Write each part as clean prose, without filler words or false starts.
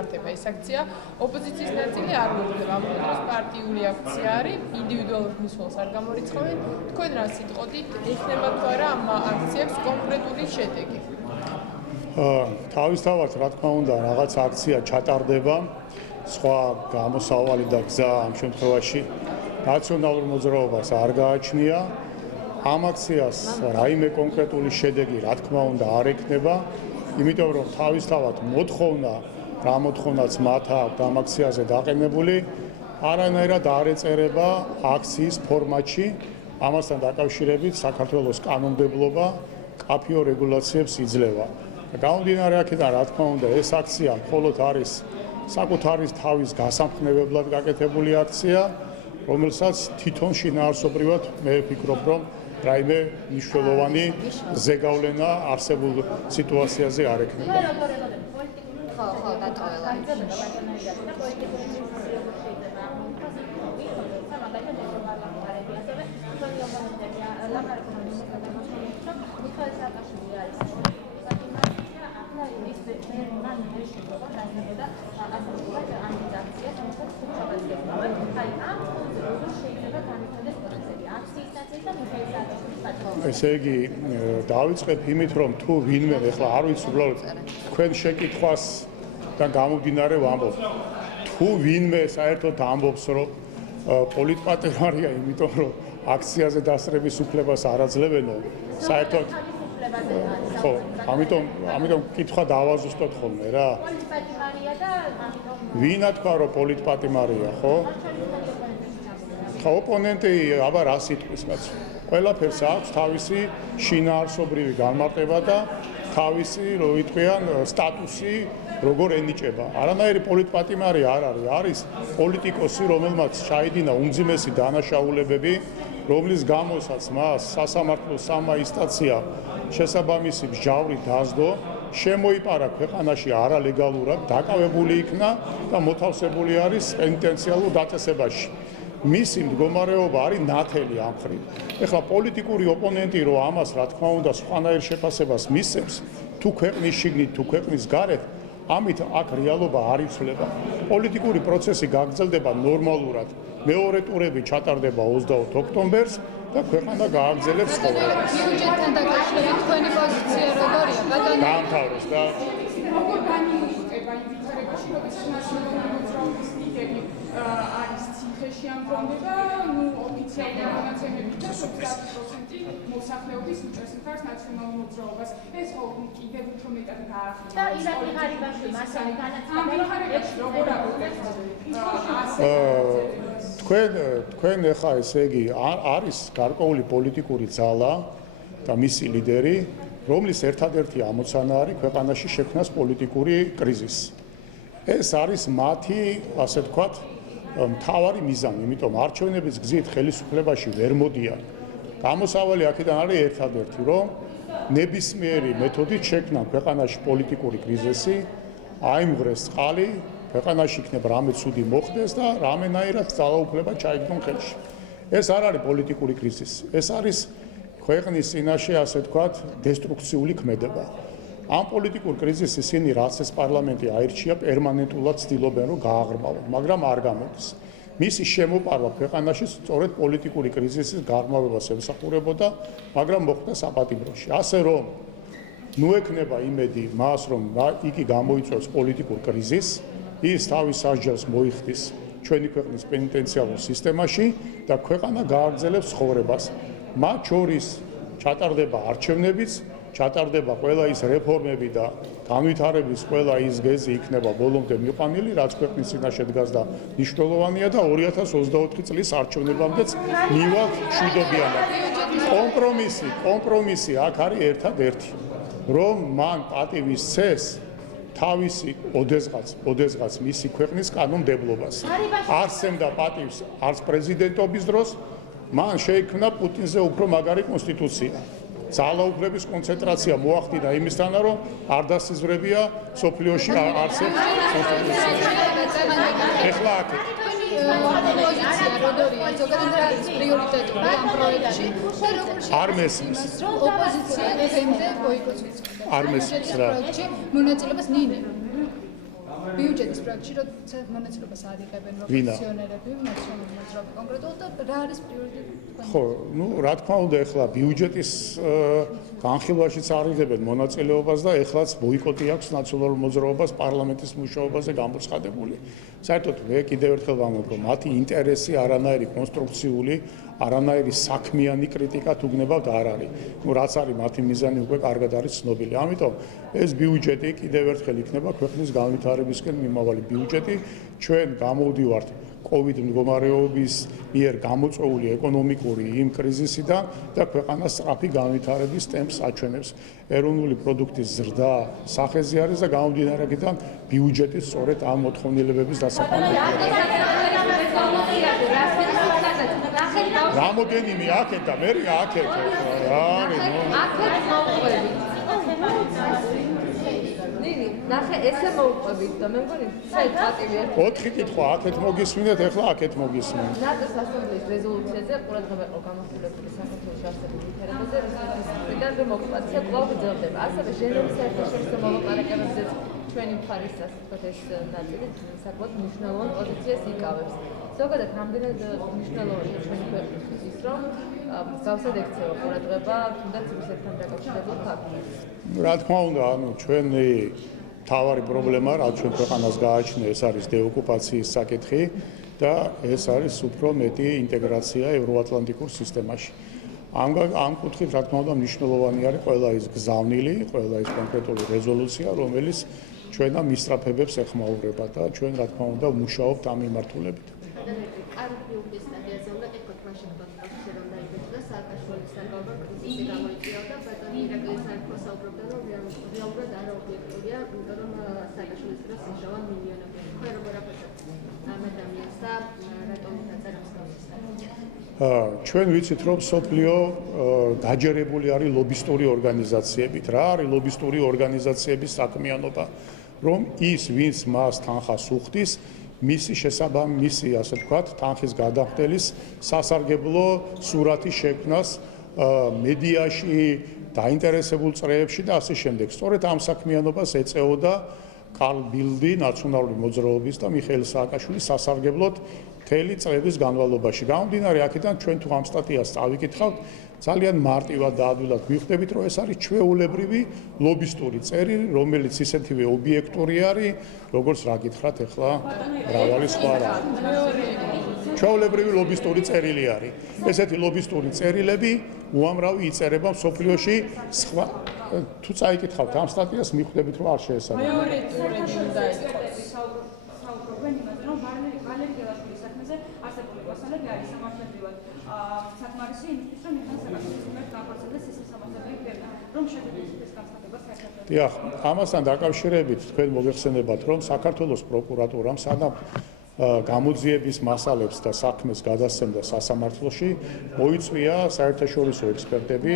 იმართება ეს აქცია, ოპოზიციის ნაწილი არ მოხდება. ამ დროს პარტიული აქცია არის, ინდივიდუალურ მისვლას არ გამორიცხავენ. თქვენ რა სიტყოდით, ეხება თუ არა ამ აქციებს კონკრეტული შედეგი? თავისთავად, რა თქმა უნდა, რაღაც აქცია ჩატარდება, სხვა გამოსავალი და გზა ამ შემთხვევაში ნაციონალურ მოძრაობას არ გააჩნია. ამ აქციას რაიმე კონკრეტული შედეგი, რა თქმა უნდა, არ ექნება, იმიტომ რომ თავისთავად მოთხოვნა, რა მოთხოვნაც მათ აქვს ამ აქციაზე დაყენებული, არანაირად არ ეწერება აქციის ფორმატში, ამასთან დაკავშირებით საქართველოს კანონმდებლობა კაფეო რეგულაციებს იძლევა. გამომდინარე აქედან, რა თქმა უნდა, ეს აქცია მხოლოდ არის საკუთარი თავის გასამხნევებლად გაკეთებული აქცია, რომელსაც თვითონ შინაარსობრივად მე ვფიქრობ, რომ რაიმე მნიშვნელოვანი ზეგავლენა არსებულ სიტუაციაზე არ ექნება. ხო, დატოველა. ესე იგი, დავიწყებ იმით, რომ თუ ვინმე ეხლა არ ვიცი უბრალოდ თქვენ შეკითხვას და გამომდინარე ვამბობ. თუ ვინმე საერთოდ ამბობს, რომ პოლიტპატიმარია, იმიტომ რომ აქციაზე დასწრების უფლებას არ აძლევენო, საერთოდ ხო, ამიტომ კითხვა დავაზუსტოთ ხოლმე რა. პოლიტპატიმარია და ამიტომ ვინა თქვა რომ პოლიტპატიმარია, ხო? ხო, ოპონენტი აბა რა სიტყვის კაცო. ყველაფერს აქვს თავისი შინაარსობრივი განმარტება და თავისი, რო ვიტყვიან, სტატუსი, როგორ ენიჭება. არანაირი პოლიტპატიმარი არ არის, არის პოლიტიკოსი, რომელმაც ჩაიდინა უმძიმესი დანაშაულებები, რომლის გამოსაც მას სასამართლოს სამაინსტანცია შესაბამისი მსჯავრი დასდო, შემოიპარა ქვეყანაში არალეგალურად, დაკავებული იქნა და მოთავსებული არის პენიტენციალურ დაწესებაში. მისი მდგომარეობა არის ნათელი ამ მხრივ. ეხლა პოლიტიკური ოპონენტი რო ამას რა თქმა უნდა სხვანაირ შეფასებას მისცემს, თუ ქვეყნის შიგნით, თუ ქვეყნის გარეთ, ამით აქ რეალობა არ იცვლება. პოლიტიკური პროცესი გაგრძელდება ნორმალურად. მეორე ტურები ჩატარდება 20 ოქტომბერს და ქვეყანა გააგრძელებს ცხოვრებას. ბიუჯეტთან დაკავშირებით თქვენი პოზიცია როგორია? დაამთავრეს და როგორ განიმუშტება იმ ვითარებაში, რომ ეს ნაციონალური მოძრაობის ლიდერი არის ციხეში ამბრუნდება, ოფიციალური მონაცემებით და 70% მოსახლეობის უჭერს მხარს ნაციონალურ მოძრაობას. ეს კიდევ უფრო მეტად გაახდინა. და ირაკლი ღარიბაშვილი მასალე განაცხადა, რომ როგორ აკეთებს თქვენ ახლა ესე იგი არის გარკვეული პოლიტიკური ძალა და მისი ლიდერი, რომლის ერთადერთი ამოცანა არის ქვეყანაში შექმნას პოლიტიკური კრიზისი. ეს არის მათი, ასე ვთქვათ, მთავარი მიზანი, იმიტომ არჩევნების გზით ხელისუფლებაში ვერ მოდიან. გამოსავალი აქედან არის ერთადერთი, რომ ნებისმიერი მეთოდით შექმნან ქვეყანაში პოლიტიკური კრიზისი, აიმღრეს წყალი, ქვეყანაში იქნება რამე ცუდი მოხდეს და რამენაირად ძალაუფლება ჩაიგდონ ხელში. ეს არ არის პოლიტიკური კრიზისი, ეს არის ქვეყნის წინაშე, ასე ვთქვათ, დესტრუქციული ქმედება. ამ პოლიტიკურ კრიზისის ისინი, რაც ეს პარლამენტი აირჩია, პერმანენტულად ცდილობენ, რომ გააღრმავონ, მაგრამ არ გამოდის. მისი შემოპარვა ქვეყანაში სწორედ პოლიტიკური კრიზისის გარღვევას ემსახურებოდა, მაგრამ მოხდა საპატიმროში. ასე რომ, ნუ ექნება იმედი მას, რომ იგი გამოიწვევს პოლიტიკურ კრიზისს, ის თავის სასჯელს მოიხდის ჩვენი ქვეყნის პენიტენციალურ სისტემაში და ქვეყანა გააგრძელებს ცხოვრებას. მათ შორის ჩატარდება არჩევნებიც, ჩატარდება ყველა ის რეფორმები და განვითარების ყველა ის გეზი იქნება ბოლომდე მიყვანილი, რაც ქვეყნის წინაშე დგას და მნიშვნელოვანია და 2024 წლის არჩევნებამდეც მივალთ მშვიდობიანად. კომპრომისი აქ არის ერთადერთი, რომ მან პატივის წეს თავისი ოდესღაც მისი ქვეყნის კანონმდებლობას. არსებდა პატივს არც პრეზიდენტობის დროს, მან შეიქმნა პუტინზე უფრო მაგარი კონსტიტუცია. ძალაუფლების კონცენტრაცია მოახდინა იმისთანა, რომ არ დასიზრებია სოფლიოში არსებს კონსტიტუციაში. ეხლა აქეთ არ მესმის. ოპოზიცია დღემდე ბოიკოტს ვიწყდება. არ მესმის რა. მონაწილეობას ნინი. ბიუჯეტის პროექტში როცა მონაწილეობას არიღებენ ფუნქციონერები, ნაციონალური მოძრაობა კონკრეტულად და რა არის პრიორიტეტი? ხო, ну, რა თქმა უნდა, ეხლა ბიუჯეტის განხილვაშიც არიღებენ მონაწილეობას და ეხლაც ბოიკოტი აქვს ნაციონალურ მოძრაობას პარლამენტის მუშაობაზე გამოცხადებული. საერთოდ მე კიდევ ერთხელ ვამბობ, რომ მათი ინტერესი არანაირი კონსტრუქციული, არანაირი საქმიანი კრიტიკა თუ გნებავთ არ არის. ну, რაც არის მათი მიზანი უკვე კარგად არის ცნობილი. ამიტომ ეს ბიუჯეტი კიდევ ერთხელ იქნება ქვეყნის განვითარებისკენ მიმავალი ბიუჯეტი. ჩვენ გამოვდივართ COVID მდგომარეობის მიერ გამოწვეული ეკონომიკური იმ კრიზისიდან და ქვეყანას სწრაფი განვითარების ტემპს აჩვენებს. ეროვნული პროდუქტის ზრდა სახეზე არის და გამომდინარე აქედან ბიუჯეტის სწორედ ამ მოთხოვნილებების დასაქმებელია. რამოდენიმე აქეთ და მე აქეთ რა არის ნუ აქეთ მოვყვებით. ნინი, ნახე ესე მოვყვებით და მე მგონი საერთოდ 4 კითხვა აქეთ მოგისმინეთ, ეხლა აქეთ მოგისმინეთ. ნატოს ასამბლეის რეზოლუციაზე ყურადღება იყო გამახვილებული საქართველოს არსებულ ინტერესებზე რესურსებიდან რომ ოკუპაცია კვლავ გრძელდება. ასევე ჟენევის საერთაშორისო მოლაპარაკებებზე ჩვენი მხარის ასე ვთქვათ ეს ნაწილი საკმაოდ მნიშვნელოვან პოზიციას იკავებს. ზოგადად რამდენად მნიშვნელოვანია ჩვენი ქვეყნისთვის ის რომ მსგავსად ექცევა ყურადღება თუნდაც რუსეთთან დაკავშირებულ ფაქტებს. რა თქმა უნდა, ანუ ჩვენი მთავარი პრობლემა, რაც ჩვენ ქვეყანას გააჩნია, ეს არის დეოკუპაციის საკითხი და ეს არის უფრო მეტი ინტეგრაცია ევროატლანტიკურ სისტემაში. ამ კუთხით, რა თქმა უნდა, მნიშვნელოვანი არის ყველა ის გზავნილი, ყველა ის კონკრეტული რეზოლუცია, რომელიც ჩვენამ მისწრაფებებს ეხმაურება და ჩვენ, რა თქმა უნდა, ვმუშაობთ ამ მიმართულებით. კარგიულის სტადიაზე უნდა ეკოთ მაშინ პროცესი რომ დაიბეჭდა სააკაშვილის საგალბა კრიზისი გამოიწვია და ბატონი ირაკლი საერთოდ საუბრობდა რომ რეალურად არა ობიექტურია, იმიტომ რომ სააკაშვილის დროს იშავა მილიონები. ხო როგორ აფასებთ ამ ადამიანს და რატომ დაწერა მსგავსი სტატია? ჩვენ ვიცით რომ სოფლიო გაჯერებული არის ლობისტური ორგანიზაციებით. რა არის ლობისტური ორგანიზაციების საქმიანობა? რომ ის ვინც მას თანხას უხდის მისი შესაბამისი, ასე ვთქვათ, თანხის გადახდელის სასარგებლო სურათის შექმნას მედიაში, დაინტერესებულ წრეებში და ასე შემდეგ. სწორედ ამ საქმიანობას ეწეოდა კარლ ბილდი ნაციონალური მოძრაობის და მიხეილ სააკაშვილის სასარგებლოდ მთელი წლების განმავლობაში. გამომდინარე აქედან ჩვენ თუ ამ სტატიას წავიკითხავთ, ძალიან მარტივად და ადვილად გვიხვდებით, რომ ეს არის ჩვეულებრივი ლობისტური წერილი, რომელიც ისეთივე ობიექტური არის, როგორც რა გითხრათ ახლა მრავალი სხვა რა. ჩვეულებრივი ლობისტური წერილი არის. ესეთი ლობისტური წერილები უამრავი იწერება მსოფლიოში სხვა თუ წაიკითხავთ ამ სტატიას მიხვდებით, რომ არ შეესაბამება. მეორე ტურები უნდა იყოს. საუბრობენ იმაზე, რომ ვალერი გელაშვილის საქმეზე არსებული მასალები არის სამართლებრივად საკმარისი იმისთვის, რომ იქნას საქართველოს მიერ განხორციელდეს ეს სამართლებრივი გეგმა, რომ შეგვიძლია ეს განცხადება საერთოდ. დიახ, ამასთან დაკავშირებით თქვენ მოგეხსენებათ, რომ საქართველოს პროკურატურამ სანამ გამოძიების მასალებს და საქმეს გადასცემდა სასამართლოში, მოიწვია საერთაშორისო ექსპერტები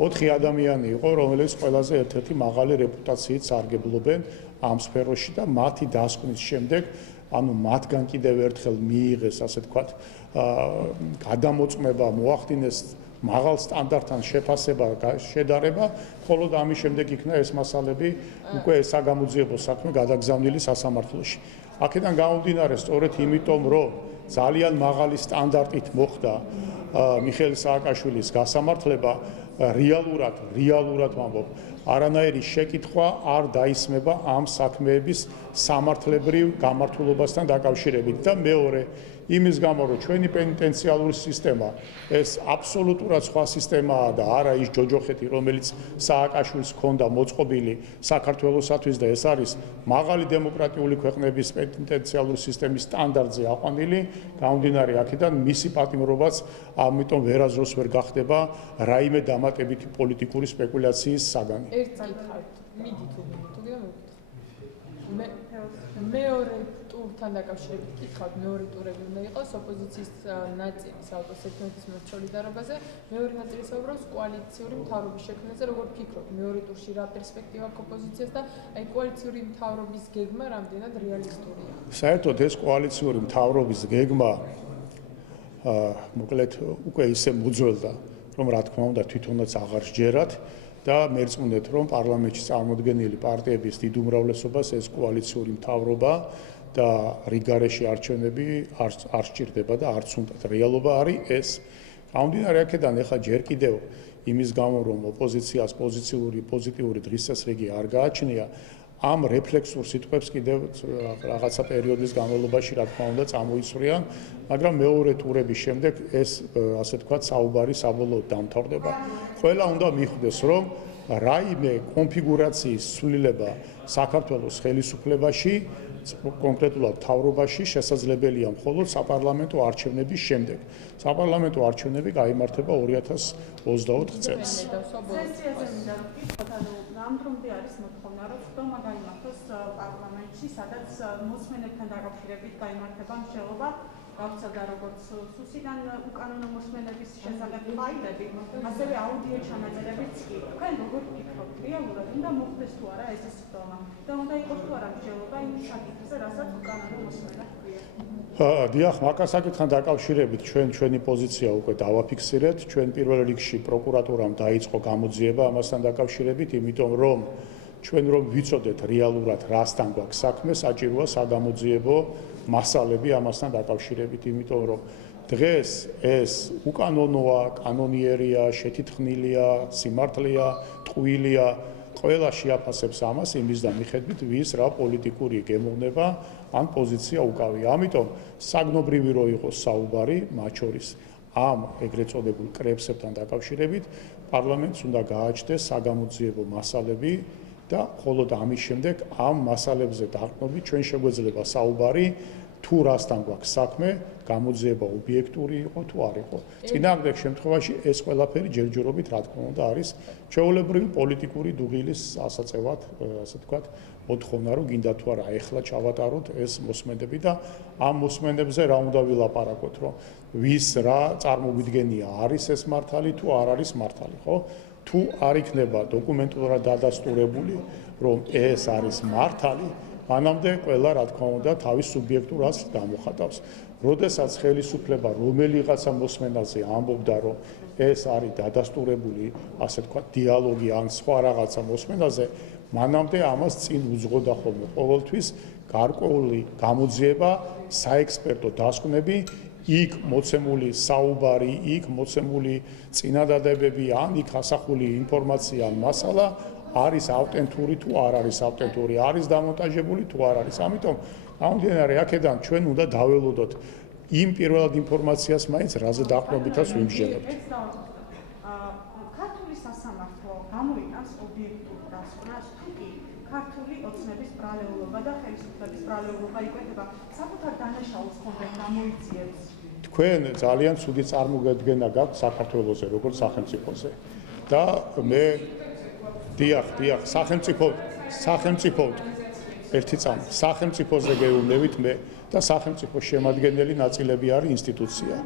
4 ადამიანი იყო, რომელიც ყველაზე ერთ-ერთი მაღალი რეპუტაციით სარგებლობენ ამ სფეროში და მათი დასკვნის შემდეგ, ანუ მათგან კიდევ ერთხელ მიიღეს, ასე ვთქვათ, გადამოწმება, მოახდინეს მაღალ სტანდარტთან შეფასება, შედარება, ხოლო ამის შემდეგ იქნა ეს მასალები უკვე საგამოძიებო საქმე გადაგზავნილი სასამართლოში. აქედან გამომდინარე, სწორედ იმიტომ, რომ ძალიან მაღალი სტანდარტით მოხდა მიხეილ სააკაშვილის გასამართლება, რეალურად ვამბობ, არანაირი შეკითხვა არ დაისმება ამ საქმეების სამართლებრივ გამართულობასთან დაკავშირებით და მეორე იმის გამო რომ ჩვენი პენიტენციალური სისტემა ეს აბსოლუტურად სხვა სისტემაა და არა ის ჯოჯოხეთი რომელიც სააკაშვილს ჰქონდა მოწყობილი საქართველოსათვის და ეს არის მაღალი დემოკრატიული ქვეყნების პენიტენციალური სისტემის სტანდარტზე აყვანილი გამომდინარე აქედან მისი პატიმრობაც ამიტომ ვერაზროს ვერ გახდება რაიმე დამატებითი პოლიტიკური სპეკულაციის საგანი. ერთ კითხავთ, მიდი თუ გინდა მეორე ტურთან დაკავშირებით კითხავთ, მეორე ტურები უნდა იყოს ოპოზიციის ნაწილი საუბრობს ერთმანეთის მიმართ სოლიდარობაზე, მეორე ნაწილი საუბრობს კოალიციური მთავრობის შექმნაზე, როგორ ფიქრობთ, მეორე ტურში რა პერსპექტივა აქვს ოპოზიციას და აი კოალიციური მთავრობის გეგმა რამდენად რეალისტურია? საერთოდ ეს კოალიციური მთავრობის გეგმა მოკლედ უკვე ისე მოძველდა, რომ რა თქმა უნდა თვითონაც აღარ სჯერათ და მერწმუნეთ, რომ პარლამენტში წარმოდგენილი პარტიების დიდ უმრავლესობას ეს კოალიციური მთავრობა და რიგარეში არჩევნები არ სჭირდება და არც უნდა. რეალობა არის ეს. გამომდინარე აქედან ეხლა ჯერ კიდევ იმის გამო რომ ოპოზიციას პოზიტიური დღესასრიგი არ გააჩნია, ამ რეფლექსურ სიტყვებს კიდევ რაღაცა პერიოდის განმავლობაში რა თქმა უნდა წამოიცვლიან, მაგრამ მეორე ტურების შემდეგ ეს ასე ვთქვათ საუბარი საბოლოოდ დამთავრდება. ყველა უნდა მიხვდეს, რომ რაიმე კონფიგურაციის ცვლილება საქართველოს ხელისუფლებაში, კონკრეტულად მთავრობაში შესაძლებელია მხოლოდ საპარლამენტო არჩევნების შემდეგ. საპარლამენტო არჩევნები გაიმართება 2024 წელს. ამ დრომდე არის მოთხოვნა, რომ ხდომა გაიმართოს პარლამენტში, სადაც მოსმენებთან დაკავშირებით გაიმართება მსჯელობა, გავრცელდა როგორც სუსიდან უკანონო მოსმენების შესახებ ფაილები, ასევე აუდიო ჩანაწერებიც კი. თქვენ როგორ ვფიქრობთ, რეალურად უნდა მოხდეს თუ არა ეს ხდომა და უნდა იყოს თუ არა მსჯელობა იმ საკითხზე, რასაც უკანონო მოსმენა ჰქვია? დიახ, მაგას საკითხთან დაკავშირებით ჩვენი პოზიცია უკვე დავაფიქსირეთ. ჩვენ პირველ რიგში პროკურატურამ დაიწყო გამოძიება ამასთან დაკავშირებით, იმიტომ რომ ჩვენ რომ ვიცოდეთ რეალურად რასთან გვაქვს საქმე, საჭიროა საგამოძიებო მასალები ამასთან დაკავშირებით, იმიტომ რომ დღეს ეს უკანონოა, კანონიერია, შეთითხნილია, სიმართლეა, ტყუილია, ყველა შეაფასებს ამას იმის და მიხედვით ვის რა პოლიტიკური გემოვნება ან პოზიცია უკავია. ამიტომ საგნობრივი რო იყოს საუბარი მათ შორის ამ ეგრეთ წოდებულ კრებსებთან დაკავშირებით პარლამენტს უნდა გააჩნდეს საგამოძიებო მასალები და მხოლოდ ამის შემდეგ ამ მასალებზე დაყრდნობით ჩვენ შეგვეძლება საუბარი თუ რასთან გვაქვს საქმე, გამოძიება ობიექტური იყო თუ არ იყო. წინააღმდეგ შემთხვევაში ეს ყველაფერი ჯერჯერობით რა თქმა უნდა არის ჩვეულებრივი პოლიტიკური დუღილის ასაწევად, ასე ვთქვათ, მოთხოვნა რომ გინდა თუ არა ეხლა ჩავატაროთ ეს მოსმენები და ამ მოსმენებზე რა უნდა ვილაპარაკოთ, რომ ვის რა წარმოგვიდგენია, არის ეს მართალი თუ არ არის მართალი, ხო? თუ არ იქნება დოკუმენტურად დადასტურებული, რომ ეს არის მართალი, მანამდე ყველა რა თქმა უნდა თავის სუბიექტურას გამოხატავს. როდესაც ხელისუფლება რომელიღაცა მოსმენაზე ამბობდა, რომ ეს არის დადასტურებული, ასე ვთქვათ, დიალოგი ან სხვა რაღაცა მოსმენაზე, მანამდე ამას წინ უძღოდა ხოლმე ყოველთვის გარკვეული გამოძიება, საექსპერტო დასკვნები, იქ მოცემული საუბარი, იქ მოცემული წინადადებები, ან იქ ასახული ინფორმაცია, ან მასალა არის ავტენტური თუ არ არის ავტენტური, არის დამონტაჟებული თუ არ არის. ამიტომ გამომდინარე აქედან ჩვენ უნდა დაველოდოთ იმ პირველად ინფორმაციას მაინც რაზე დაყრდნობითაც ვიმსჯელებთ. ქართული სასამართლო გამოიტანს ობიექტურ დასკვნას, თუ კი ქართული ოცნების ბრალეულობა და ხელისუფლების ბრალეულობა იკვეთება, საკუთარ დანაშაულს ხომ გამოიძიებს? თქვენ ძალიან ცუდი წარმოგედგენა გაქვთ საქართველოზე, როგორც სახელმწიფოზე. და მე დიახ, სახელმწიფო ერთი წამი, სახელმწიფოზე გეუბნებით მე და სახელმწიფოს შემადგენელი ნაწილები არის ინსტიტუცია.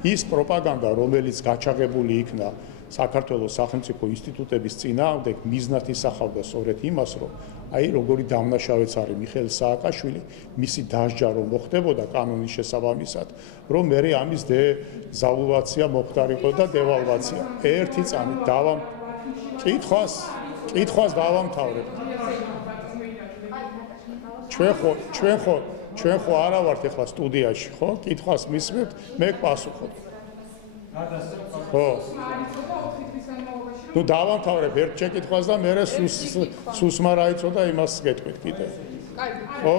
ის პროპაგანდა, რომელიც გაჩაღებული იქნა საქართველოს სახელმწიფო ინსტიტუტების წინააღმდეგ, მიზნად ისახავდა სწორედ იმას, რომ აი როგორი დამნაშავეც არის მიხეილ სააკაშვილი, მისი დასჯა რომ მოხდებოდა კანონის შესაბამისად, რომ მერე ამის დეზავუაცია მოხდარიყო და დევალვაცია. ერთი წამი კითხვას დავამთავრებ. ჩვენ ხო არა ვართ ახლა სტუდიაში, ხო? კითხვას მისმევთ, მე გპასუხობ. ხო. ნუ დავამთავრებ ერთ შეკითხვას და მე სუსმა რა იცოდა იმას გეტყვით კიდე. ხო?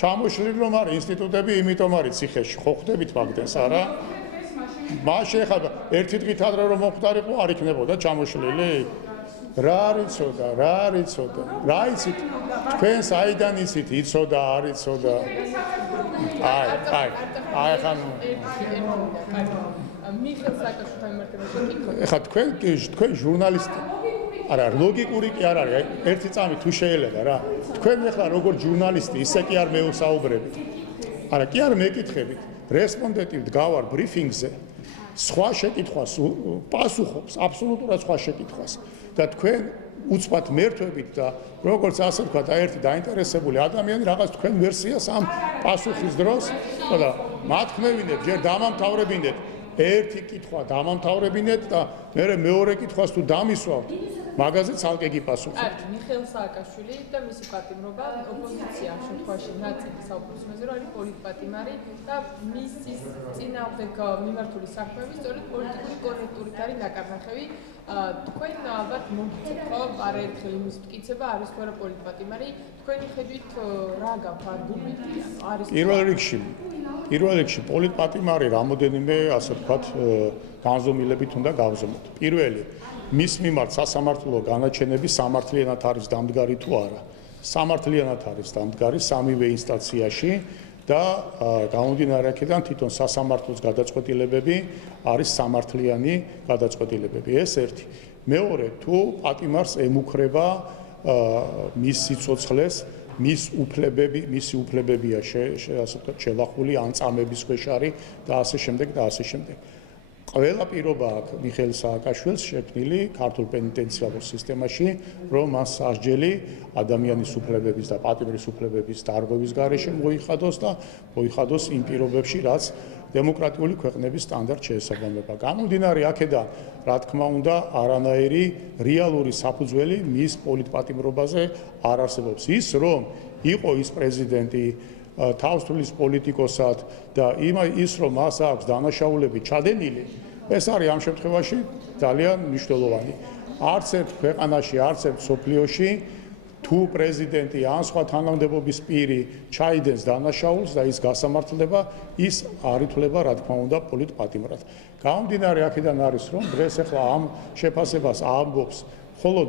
ჩამოშლილი რომ არის ინსტიტუტები, იმიტომ არის ციხეში. ხო ხვდებით მაგდენს, არა? მაშინ ხა ერთი დღით ადრე რომ მოხდარიყო არ იქნებოდა ჩამოშლილი? რა არიცოდა, რა იცით? თქვენ საიდან იცით, იცოდა, არ იცოდა? აი ხან მიხეილ სააკაშვილთან მიმართება შეკითხვა. ეხლა თქვენ ჟურნალისტი არა, ლოგიკური კი არ არის, ერთი წამი თუ შეიძლება რა. თქვენ ეხლა როგორ ჟურნალისტი, ისე კი არ მეუსაუბრებით. არა, კი არ მეკითხებით. რესპონდენტი დგავარ ბრიფინგზე, სხვა შეკითხვას პასუხობს, აბსოლუტურად სხვა შეკითხვას. და თქვენ უცბად მერთვებით და როგორც ასე ვთქვათ, ერთი დაინტერესებული ადამიანი რაღაც თქვენ ვერსიას ამ პასუხის დროს, და მათქმევინეთ, ჯერ დამამთავრებინეთ, ერთი კითხვა დამამთავრებინეთ და მე მეორე კითხვას თუ დამისვავთ, მაგაზე ცალკე გიპასუხებთ. კარგი, მიხეილ სააკაშვილი და მისი პატიმრობა ოპოზიცია ამ შემთხვევაში ნაწილი საუბრობს მეზე, რომ არის პოლიტპატიმარი და მისის წინააღმდეგ მიმართული საქმეები სწორედ პოლიტიკური კორექტურით არის დაკარნახები. თქვენ ალბათ მოგიწევთ ხო არაერთხელ იმის მტკიცება არის თუ არა პოლიტპატიმარი, თქვენი ხედვით რა გაქვთ არგუმენტი არის პირველ რიგში პოლიტპატიმარი რამოდენიმე ასე ვთქვათ განზომილებით უნდა გავზომოთ. პირველი მის მიმართ სასამართლო განაჩენები სამართლიანად არის დამდგარი თუ არა. სამართლიანად არის დამდგარი სამივე ინსტანციაში და გამომდინარე აქედან თვითონ სასამართლოს გადაწყვეტილებები არის სამართლიანი გადაწყვეტილებები. ეს ერთი. მეორე, თუ პატიმარს ემუქრება მის სიცოცხლეს, მისი უფლებებია ასე ვთქვათ შელახული ან წამების ქვეშ არის და ასე შემდეგ და ასე შემდეგ. ყველა პირობა აქვს მიხეილ სააკაშვილს შექმნილი ქართულ პენიტენციარულ სისტემაში, რომ მას სასჯელი ადამიანის უფლებების და პატიმრის უფლებების დარღვევის გარეშე მოიხადოს და მოიხადოს იმ პირობებში, რაც დემოკრატიული ქვეყნების სტანდარტს შეესაბამება. გამომდინარე აქედან, რა თქმა უნდა, არანაირი რეალური საფუძველი მის პოლიტპატიმრობაზე არ არსებობს. ის რომ იყო ის პრეზიდენტი თავს თulis პოლიტიკოსად და ის რომ მას აქვს დანაშაულები ჩადენილი, ეს არის ამ შემთხვევაში ძალიან მნიშვნელოვანი. არც ერთ ქვეყანაში, არც ერთ სოფლიოში თუ პრეზიდენტი ან სხვა თანამდებობის პირი ჩაიდენს დანაშაულს და ის გასამართლდება, ის არ ითვლება რა თქმა უნდა პოლიტპატიმრად. გამომდინარე აქედან არის რომ დღეს ახლა ამ შეფასებას ამბობს მხოლოდ